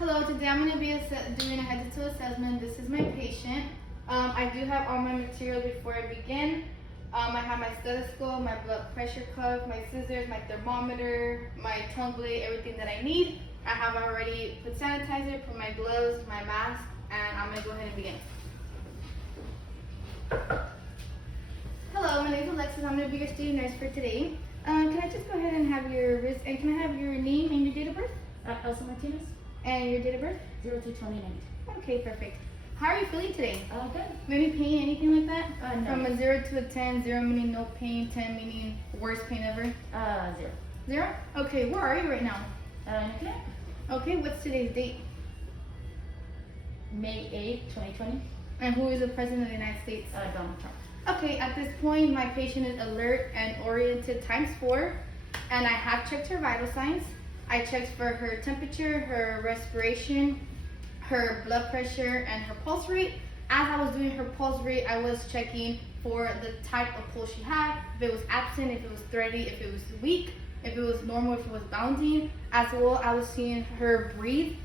Hello, today I'm going to be doing a head to toe assessment. This is my patient. I do have all my material before I begin. I have my stethoscope, my blood pressure cuff, my scissors, my thermometer, my tongue blade, everything that I need. I have already put sanitizer, put my gloves, my mask, and I'm going to go ahead and begin. Hello, my name is Alexis. I'm going to be your student nurse for today. Can I just go ahead and have your wrist, and can I have your name and your date of birth? Elsa Martinez, And your date of birth? 02/29. Okay, perfect. How are you feeling today? Good. Any pain, anything like that? No. From a 0 to a 10, 0 meaning no pain, 10 meaning worst pain ever? 0. 0? Okay, where are you right now? Okay. Okay, what's today's date? May 8, 2020. And who is the President of the United States? Donald Trump. Okay, at this point, my patient is alert and oriented ×4, and I have checked her vital signs. I checked for her temperature, her respiration, her blood pressure, and her pulse rate. As I was doing her pulse rate, I was checking for the type of pulse she had, if it was absent, if it was steady, if it was weak, if it was normal, if it was bounding. As well, I was seeing her breathe.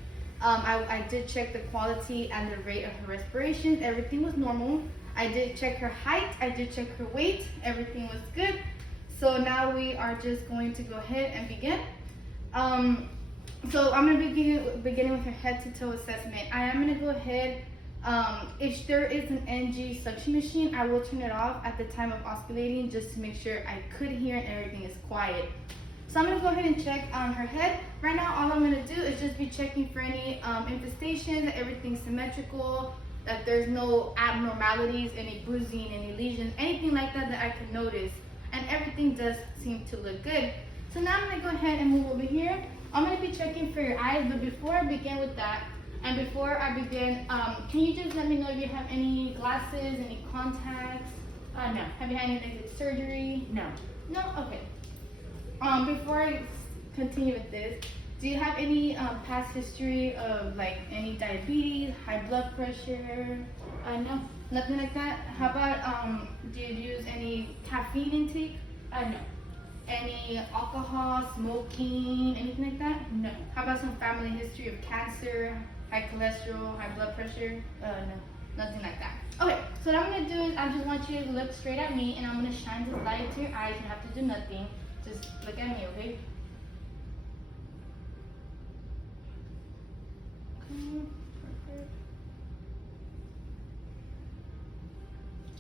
I did check the quality and the rate of her respiration. Everything was normal. I did check her height. I did check her weight. Everything was good. So now we are just going to go ahead and begin. So I'm going to be beginning with her head to toe assessment. I am going to go ahead, if there is an NG suction machine, I will turn it off at the time of osculating just to make sure I could hear and everything is quiet. So I'm going to go ahead and check on her head. Right now, all I'm going to do is just be checking for any infestations, that everything's symmetrical, that there's no abnormalities, any bruising, any lesions, anything like that that I can notice. And everything does seem to look good. So now I'm going to go ahead and move over here. I'm going to be checking for your eyes, but before I begin with that, and before I begin, can you just let me know if you have any glasses, any contacts? No. Have you had any negative surgery? No. No? Okay. Before I continue with this, do you have any past history of like any diabetes, high blood pressure? No. Nothing like that? How about, do you use any caffeine intake? No. Any alcohol, smoking, anything like that? No. How about some family history of cancer, high cholesterol, high blood pressure? No. Nothing like that. Okay, so what I'm going to do is I just want you to look straight at me and I'm going to shine this light into your eyes. You have to do nothing. Just look at me, okay? Okay, perfect.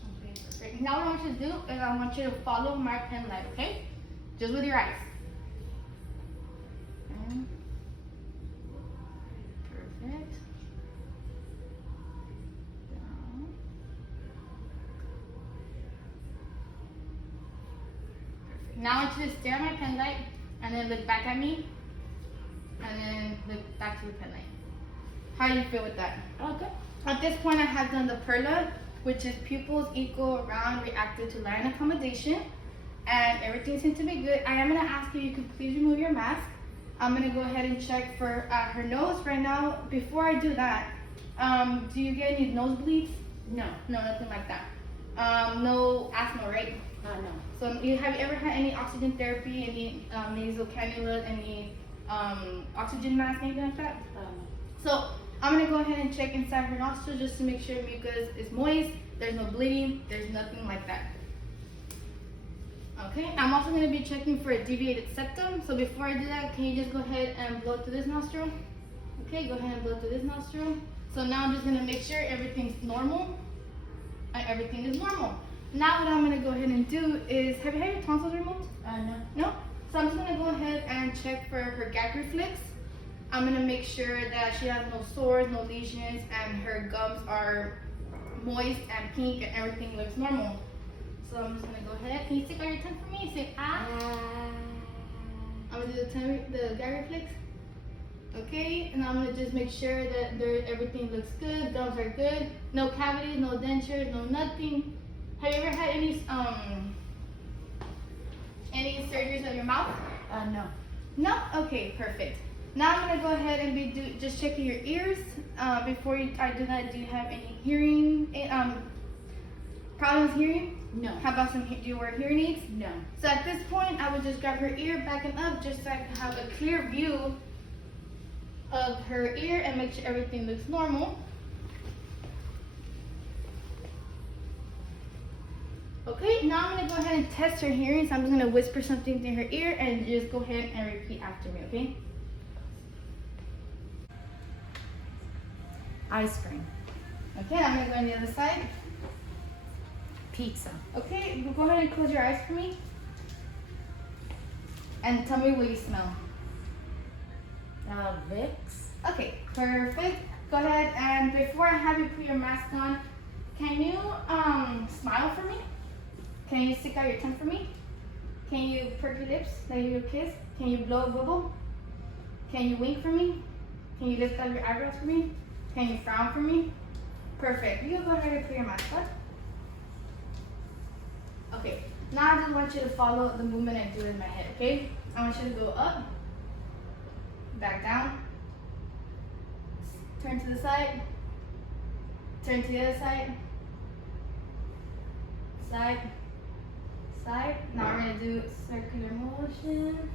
Okay, perfect. Now what I want you to do is I want you to follow my pen light, okay? Just with your eyes. Okay. Perfect. Down. Perfect. Now I want you to stare at my pen light and then look back at me and then look back to the pen light. How do you feel with that? Okay. At this point I have done the PERLA, which is pupils equal, round, reactive to line accommodation. And everything seems to be good. I am going to ask you could please remove your mask. I'm going to go ahead and check for her nose right now. Before I do that, do you get any nosebleeds? No. No, nothing like that. No asthma, right? No. So have you ever had any oxygen therapy, any nasal cannulas, any oxygen mask, anything like that? So I'm going to go ahead and check inside her nostrils just to make sure mucus is moist, there's no bleeding, there's nothing like that. Okay, I'm also going to be checking for a deviated septum. So before I do that, can you just go ahead and blow through this nostril? Okay, go ahead and blow through this nostril. So now I'm just going to make sure everything's normal. And everything is normal. Now what I'm going to go ahead and do is, have you had your tonsils removed? No. No? So I'm just going to go ahead and check for her gag reflex. I'm going to make sure that she has no sores, no lesions, and her gums are moist and pink and everything looks normal. So I'm just gonna go ahead. Can you stick out your tongue for me? Say ah. I'm gonna do the gag reflex. Okay, and I'm gonna just make sure that everything looks good. Gums are good. No cavities, no dentures, no nothing. Have you ever had any surgeries of your mouth? No. No. Okay, perfect. Now I'm gonna go ahead and be just checking your ears. Before I do that, do you have any hearing problems hearing? No. How about do you wear hearing aids? No. So at this point, I would just grab her ear, backing up, just so I can have a clear view of her ear and make sure everything looks normal. Okay, now I'm gonna go ahead and test her hearing. So I'm just gonna whisper something in her ear and just go ahead and repeat after me, okay? Ice cream. Okay, I'm gonna go on the other side. Pizza. Okay, go ahead and close your eyes for me. And tell me what you smell. Vicks. Okay, perfect. Go ahead and before I have you put your mask on, can you smile for me? Can you stick out your tongue for me? Can you perk your lips like you kiss? Can you blow a bubble? Can you wink for me? Can you lift up your eyebrows for me? Can you frown for me? Perfect. You can go ahead and put your mask on. Okay, now I just want you to follow the movement I do in my head, okay? I want you to go up, back down, turn to the side, turn to the other side, side, side. Now we're gonna do circular motion.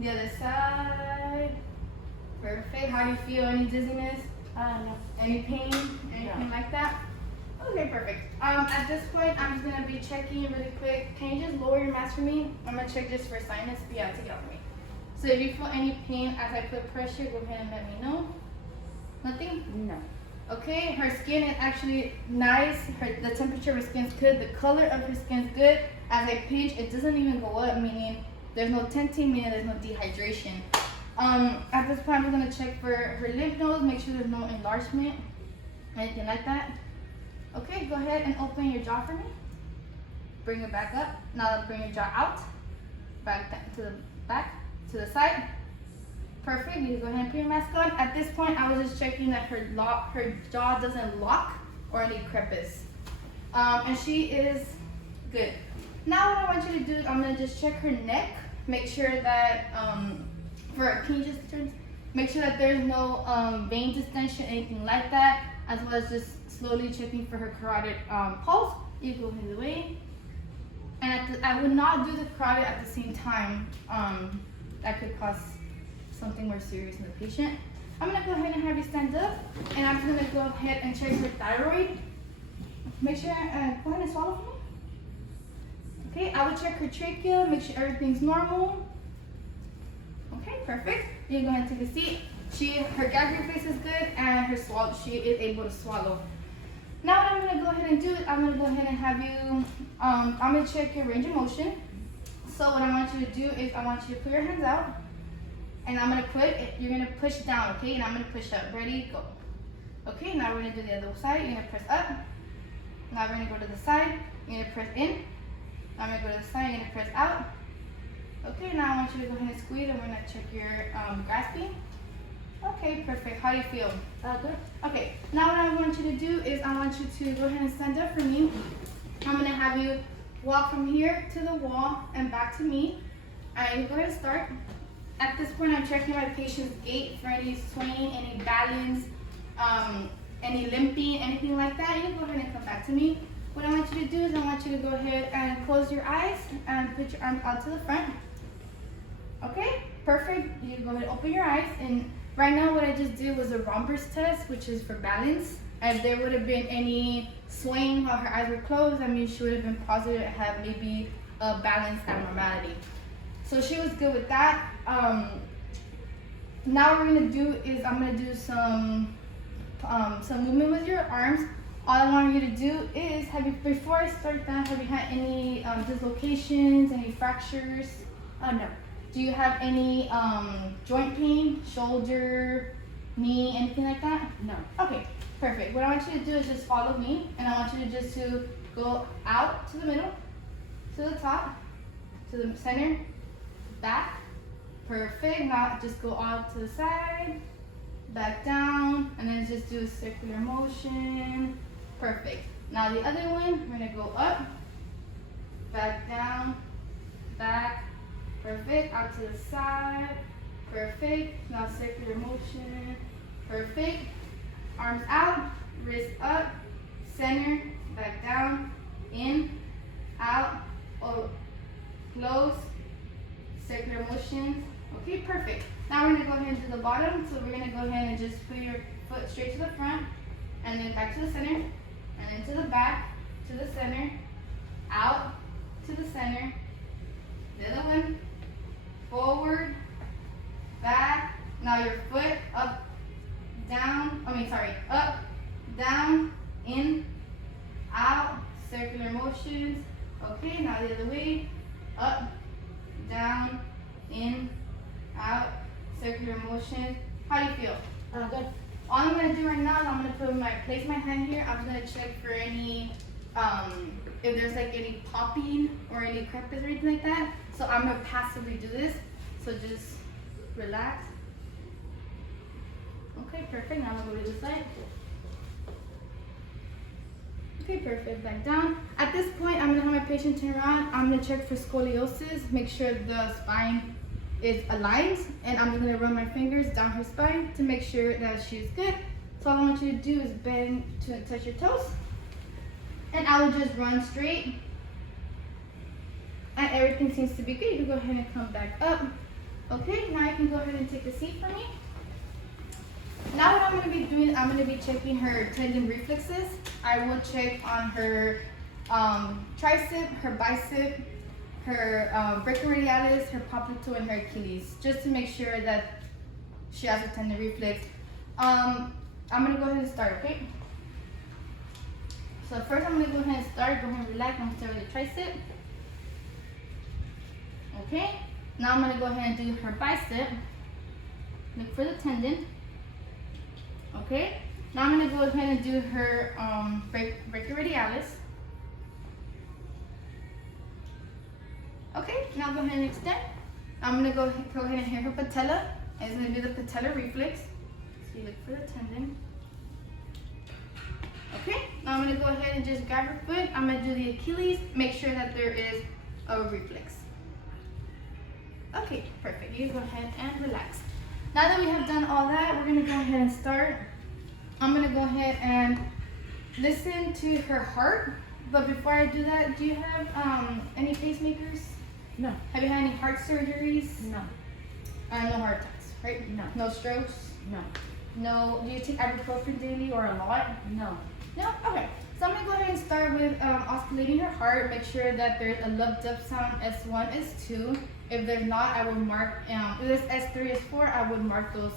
The other side. Perfect. How do you feel? Any dizziness? No. Any pain? Anything like that? Okay, perfect. At this point, I'm just gonna be checking really quick. Can you just lower your mask for me? I'm gonna check just for sinus. Yeah, take it off for me. So if you feel any pain as I put pressure, go ahead and let me know. Nothing? No. Okay, her skin is actually nice. The temperature of her skin is good. The color of her skin is good. As I pinch, it doesn't even go up, meaning there's no tenting, meaning there's no dehydration. At this point, I'm gonna check for her lymph nodes, make sure there's no enlargement, anything like that. Okay, go ahead and open your jaw for me. Bring it back up. Now bring your jaw out, back to the side. Perfect. You can go ahead and put your mask on. At this point, I was just checking that her jaw doesn't lock or any crevice, and she is good. Now, what I want you to do is I'm gonna just check her neck. Make sure that can you just turn? Make sure that there's no vein distension, anything like that, as well as just slowly checking for her carotid pulse. You go either way. And I would not do the carotid at the same time. That could cause something more serious in the patient. I'm gonna go ahead and have you stand up, and I'm gonna go ahead and check her thyroid. Make sure, go ahead and swallow for me. Okay, I will check her trachea, make sure everything's normal. Okay, perfect. You can go ahead and take a seat. Her gag reflex is good, and she is able to swallow. Now what I'm gonna go ahead and do is I'm gonna go ahead and have you, I'm gonna check your range of motion. So what I want you to do is I want you to put your hands out, and I'm gonna you're gonna push down, okay? And I'm gonna push up. Ready, go. Okay, now we're gonna do the other side. You're gonna press up. Now we're gonna go to the side. You're gonna press in. Now I'm gonna go to the side. You're gonna press out. Okay, now I want you to go ahead and squeeze, and we're gonna check your grasping. Okay, perfect. How do you feel? Good. Okay, now what I want you to do is I want you to go ahead and stand up for me. I'm gonna have you walk from here to the wall and back to me. And you go ahead and start. At this point, I'm checking my patient's gait for any swaying, any balance, any limping, anything like that. You can go ahead and come back to me. What I want you to do is I want you to go ahead and close your eyes and put your arms out to the front. Okay, perfect. You can go ahead and open your eyes. And right now what I just did was a Romber's test, which is for balance. If there would have been any swaying while her eyes were closed, I mean, she would have been positive and have maybe a balance abnormality. So she was good with that. Now what we're gonna do is I'm gonna do some movement with your arms. All I want you to do is, before I start that, have you had any dislocations, any fractures? No. Do you have any joint pain, shoulder, knee, anything like that? No. Okay, perfect. What I want you to do is just follow me, and I want you to just go out to the middle, to the top, to the center, back. Perfect. Now just go out to the side, back down, and then just do a circular motion. Perfect. Now the other one, we're gonna go up, back down, back. Perfect. Out to the side. Perfect. Now circular motion. Perfect. Arms out, wrist up, center, back down, in, out, close, circular motion. Okay, perfect. Now we're gonna go ahead and do the bottom. So we're gonna go ahead and just put your foot straight to the front, and then back to the center, and then to the back, to the center, out, to the center, the other one, forward, back. Now your foot up, down, up, down, in, out, circular motions. Okay, now the other way, up, down, in, out, circular motions. How do you feel? Good. All I'm gonna do right now is I'm gonna place my hand here. I'm gonna check for any, if there's like any popping or any crepitus or anything like that. So I'm gonna passively do this. So just relax. Okay, perfect. Now I'm gonna go to this side. Okay, perfect. Back down. At this point, I'm gonna have my patient turn around. I'm gonna check for scoliosis, make sure the spine is aligned, and I'm gonna run my fingers down her spine to make sure that she's good. So all I want you to do is bend to touch your toes, and I will just run straight, and everything seems to be good. You can go ahead and come back up. Okay, now you can go ahead and take a seat for me. Now what I'm going to be doing, I'm going to be checking her tendon reflexes. I will check on her tricep, her bicep, her brachioradialis, her popliteal, and her Achilles, just to make sure that she has a tendon reflex. I'm going to go ahead and start, okay? So first I'm going to go ahead and start. Go ahead and relax. I'm going to start with the tricep. Okay, now I'm going to go ahead and do her bicep. Look for the tendon. Okay, now I'm going to go ahead and do her brachioradialis. Okay, now go ahead and extend. I'm going to go ahead and hit her patella. And it's going to be the patellar reflex. So you look for the tendon. Okay, now I'm going to go ahead and just grab her foot. I'm going to do the Achilles. Make sure that there is a reflex. Okay, perfect. You go ahead and relax. Now that we have done all that, we're going to go ahead and start. I'm going to go ahead and listen to her heart. But before I do that, do you have any pacemakers? No. Have you had any heart surgeries? No. No heart attacks, right? No. No strokes? No. No. Do you take ibuprofen daily or a lot? No. No? Okay. So I'm going to go ahead and start with oscillating her heart. Make sure that there's a lumped up sound S1, S2. If there's not, I would mark, if there's S3, S4, I would mark those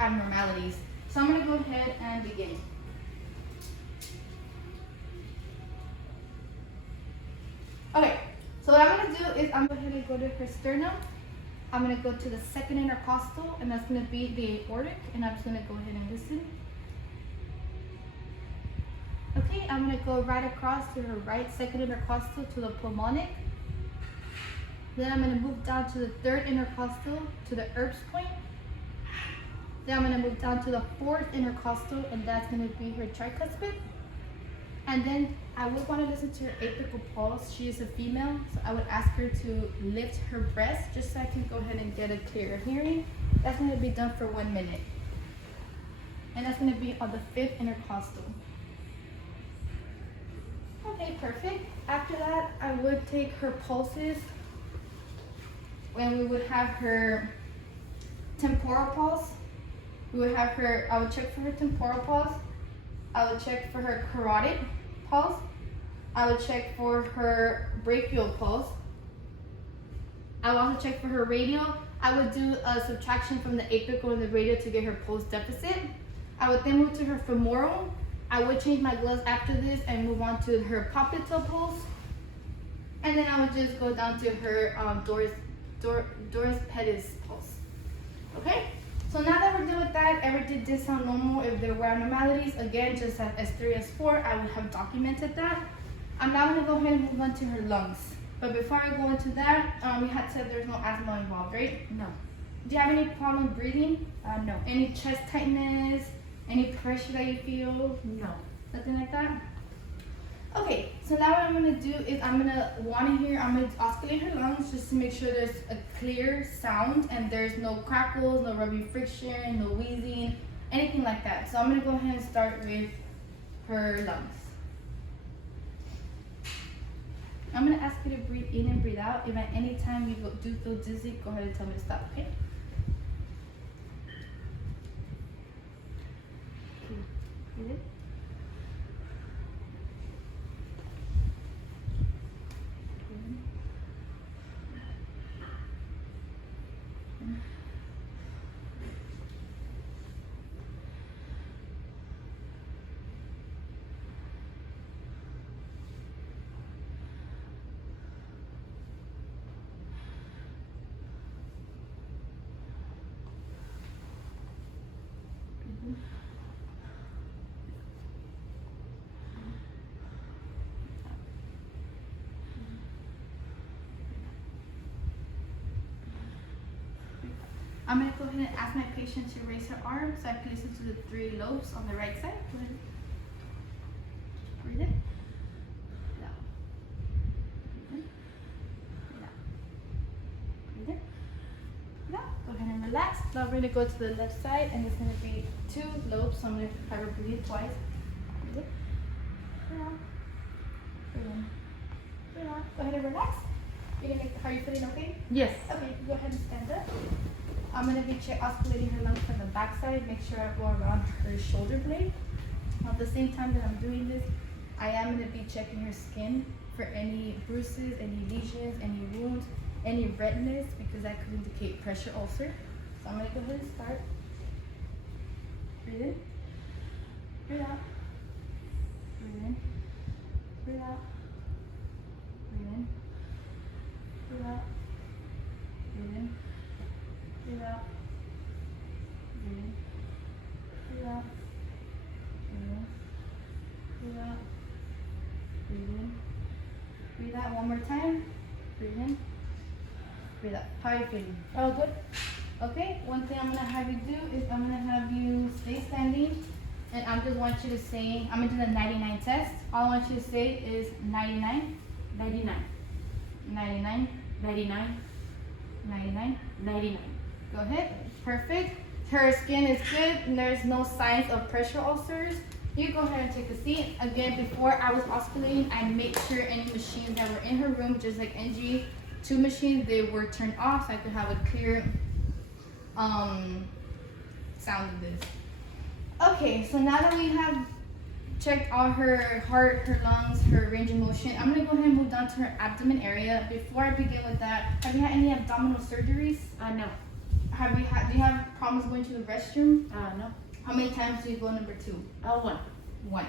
abnormalities. So I'm going to go ahead and begin. Okay, so what I'm going to do is I'm going to go ahead and go to her sternum. I'm going to go to the second intercostal, and that's going to be the aortic, and I'm just going to go ahead and listen. Okay, I'm going to go right across to her right second intercostal to the pulmonic. Then I'm going to move down to the third intercostal to the Erb's point. Then I'm going to move down to the fourth intercostal, and that's going to be her tricuspid. And then I would want to listen to her apical pulse. She is a female, so I would ask her to lift her breast just so I can go ahead and get a clearer hearing. That's going to be done for 1 minute. And that's going to be on the fifth intercostal. Okay, perfect. After that, I would take her pulses. When we would have her temporal pulse, we would have her, I would check for her temporal pulse. I would check for her carotid pulse. I would check for her brachial pulse. I would also check for her radial. I would do a subtraction from the apical and the radial to get her pulse deficit. I would then move to her femoral. I would change my gloves after this and move on to her popliteal pulse. And then I would just go down to her dorsal pedis pulse. Okay? So now that we're done with that, everything did sound normal. If there were abnormalities, again, just at S3, S4, I would have documented that. I'm now going to go ahead and move on to her lungs. But before I go into that, we had said there's no asthma involved, right? No. Do you have any problem breathing? No. Any chest tightness? Any pressure that you feel? No. Nothing like that? Okay, so now what I'm going to do is I'm going to oscillate her lungs just to make sure there's a clear sound and there's no crackles, no rubbing friction, no wheezing, anything like that. So I'm going to go ahead and start with her lungs. I'm going to ask you to breathe in and breathe out. If at any time you do feel dizzy, go ahead and tell me to stop, okay? Breathe in. I'm going to go ahead and ask my patient to raise her arm so I can listen to the 3 lobes on the right side. Go ahead. Breathe in. Breathe out. Breathe in. Breathe out. Breathe in. Breathe out. Go ahead and relax. Now we're going to go to the left side and it's going to be 2 lobes. So I'm going to have her breathe twice. Breathe in. Breathe out. Breathe in. Breathe out. Go ahead and relax. Are you feeling okay? Yes. Okay, go ahead and stand up. I'm going to be oscillating her lungs from the back side. Make sure I go around her shoulder blade. At the same time that I'm doing this, I am going to be checking her skin for any bruises, any lesions, any wounds, any redness, because that could indicate pressure ulcer. So I'm going to go ahead and start. Breathe in. Breathe out. Breathe in. Breathe out. Breathe in. Breathe out. Breathe in. Breathe out. Breathe in. Breathe out. Breathe in. Breathe out. Breathe in. Breathe out one more time. Breathe in. Breathe out. How are you feeling? All good. Okay, one thing I'm gonna have you do is I'm gonna have you stay standing and I just want you to say, I'm gonna do the 99 test. All I want you to say is 99, 99. 99, 99. 99. 99. Go ahead. Perfect. Her skin is good and there's no signs of pressure ulcers. You go ahead and take a seat. Again, before I was oscillating, I made sure any machines that were in her room, just like NG2 machines, they were turned off so I could have a clear sound of this. Okay, so now that we have checked all her heart, her lungs, her range of motion, I'm gonna go ahead and move down to her abdomen area. Before I begin with that, have you had any abdominal surgeries? No. Do you have problems going to the restroom? No. How many times do you go number 2? 1. 1.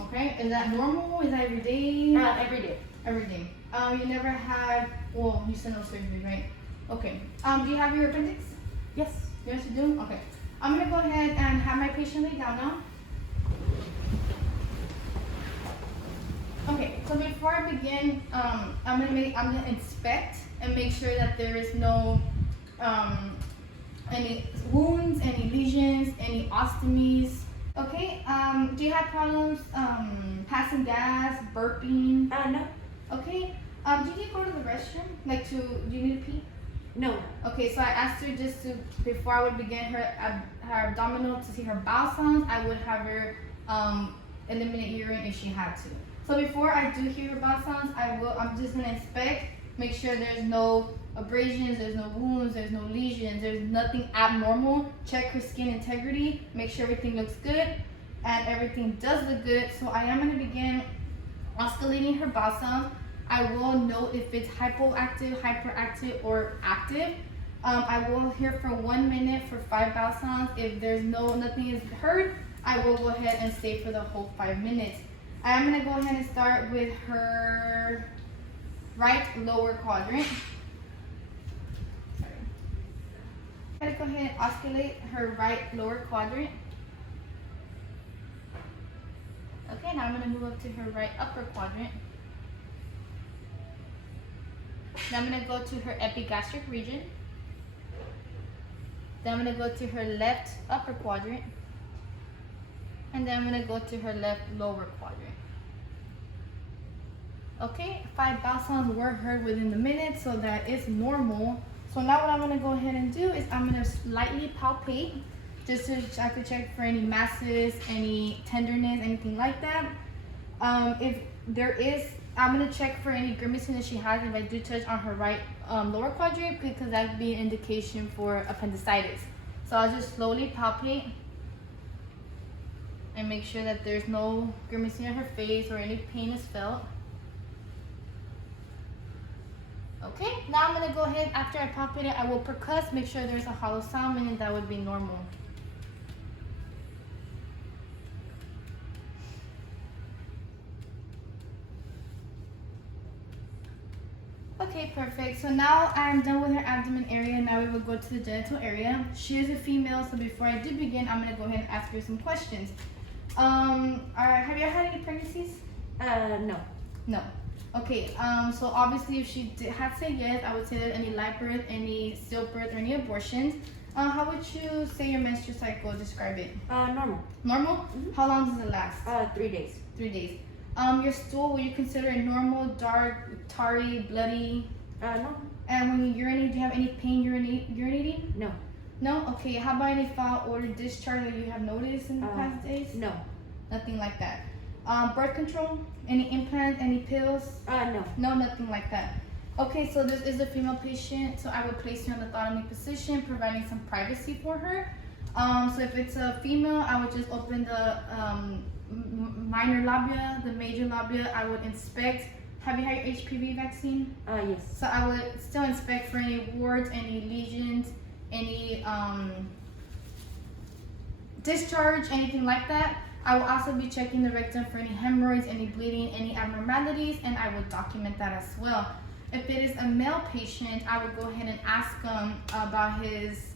Okay, is that normal? Is that every day? Every day. Every day. You never had, well, you said no surgery, right? Okay. Do you have your appendix? Yes. Yes, you do? Okay. I'm gonna go ahead and have my patient lay down now. Okay, so before I begin, I'm gonna inspect and make sure that there is no any wounds, any lesions, any ostomies. Okay, do you have problems passing gas, burping? No. Okay, do you need to go to the restroom? Do you need to pee? No. Okay, so I asked her just to, before I would begin her abdominal to see her bowel sounds, I would have her eliminate urine if she had to. So before I do hear her bowel sounds, I'm just gonna inspect, make sure there's no abrasions, there's no wounds, there's no lesions, there's nothing abnormal. Check her skin integrity, make sure everything looks good, and everything does look good. So I am gonna begin oscillating her bowel sounds. I will note if it's hypoactive, hyperactive, or active. I will hear for 1 minute for 5 bowel sounds. If there's nothing is heard, I will go ahead and stay for the whole 5 minutes. I'm gonna go ahead and start with her right lower quadrant. Sorry. I'm gonna go ahead and oscillate her right lower quadrant. Okay, now I'm gonna move up to her right upper quadrant. Then I'm gonna go to her epigastric region. Then I'm gonna go to her left upper quadrant. And then I'm gonna go to her left lower quadrant. Okay, 5 bowel sounds were heard within the minute, so that is normal. So now what I'm gonna go ahead and do is I'm gonna slightly palpate, just so I could check for any masses, any tenderness, anything like that. If there is, I'm gonna check for any grimacing that she has if I do touch on her right lower quadrant, because that would be an indication for appendicitis. So I'll just slowly palpate and make sure that there's no grimacing on her face or any pain is felt. Okay, now I'm gonna go ahead, after I palpate it, I will percuss, make sure there's a hollow sound, meaning that would be normal. Okay, perfect. So now I'm done with her abdomen area. Now we will go to the genital area. She is a female, so before I do begin, I'm gonna go ahead and ask her some questions. Have you ever had any pregnancies? No. No. Okay, so obviously if she had said yes, I would say that any live birth, any stillbirth, or any abortions. How would you say your menstrual cycle? Describe it. Normal. Normal? Mm-hmm. How long does it last? 3 days. 3 days. Your stool, would you consider it normal, dark, tarry, bloody? No. And when you urinate, do you have any pain urinating? No. No? Okay, how about any foul odor discharge that you have noticed in the past days? No. Nothing like that. Birth control? Any implants, any pills? No. No, nothing like that. Okay, so this is a female patient, so I would place her in the lithotomy position, providing some privacy for her. So if it's a female, I would just open the minor labia, the major labia. I would inspect. Have you had your HPV vaccine? Yes. So I would still inspect for any warts, any lesions, any discharge, anything like that. I will also be checking the rectum for any hemorrhoids, any bleeding, any abnormalities, and I will document that as well. If it is a male patient, I would go ahead and ask him about his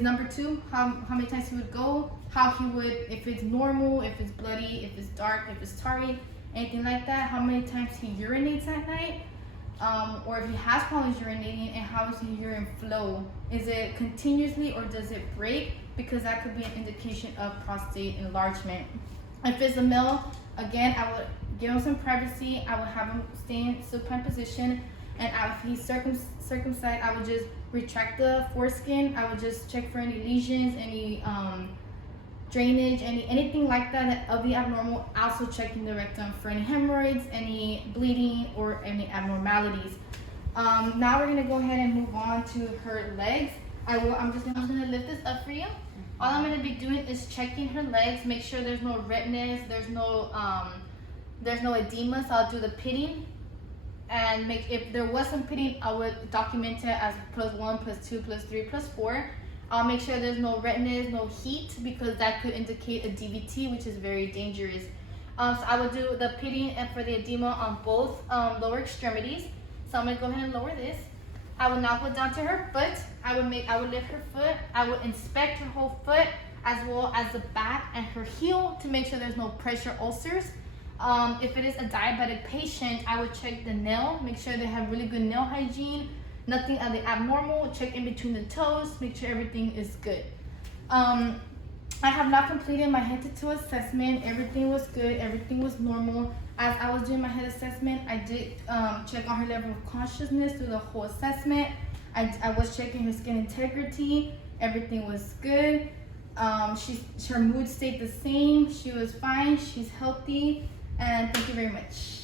number 2, how many times he would go, how he would, if it's normal, if it's bloody, if it's dark, if it's tarry, anything like that, how many times he urinates at night, or if he has problems urinating, and how is his urine flow? Is it continuously or does it break? Because that could be an indication of prostate enlargement. If it's a male, again, I would give him some privacy. I would have him stay in supine position, and if he's circumcised, I would just retract the foreskin. I would just check for any lesions, any drainage, anything like that of the abnormal. Also checking the rectum for any hemorrhoids, any bleeding, or any abnormalities. Now we're gonna go ahead and move on to her legs. I'm just gonna lift this up for you. All I'm gonna be doing is checking her legs, make sure there's no redness, there's no edema. So I'll do the pitting, and if there was some pitting, I would document it as +1, +2, +3, +4. I'll make sure there's no redness, no heat, because that could indicate a DVT, which is very dangerous. So I would do the pitting and for the edema on both lower extremities. So I'm gonna go ahead and lower this. I will now go down to her foot. I would lift her foot. I would inspect her whole foot, as well as the back and her heel, to make sure there's no pressure ulcers. If it is a diabetic patient, I would check the nail, make sure they have really good nail hygiene, nothing of the abnormal, check in between the toes, make sure everything is good. I have not completed my head to toe assessment. Everything was good, everything was normal. As I was doing my head assessment, I did check on her level of consciousness through the whole assessment. I was checking her skin integrity, everything was good. Her mood stayed the same, she was fine, she's healthy, and thank you very much.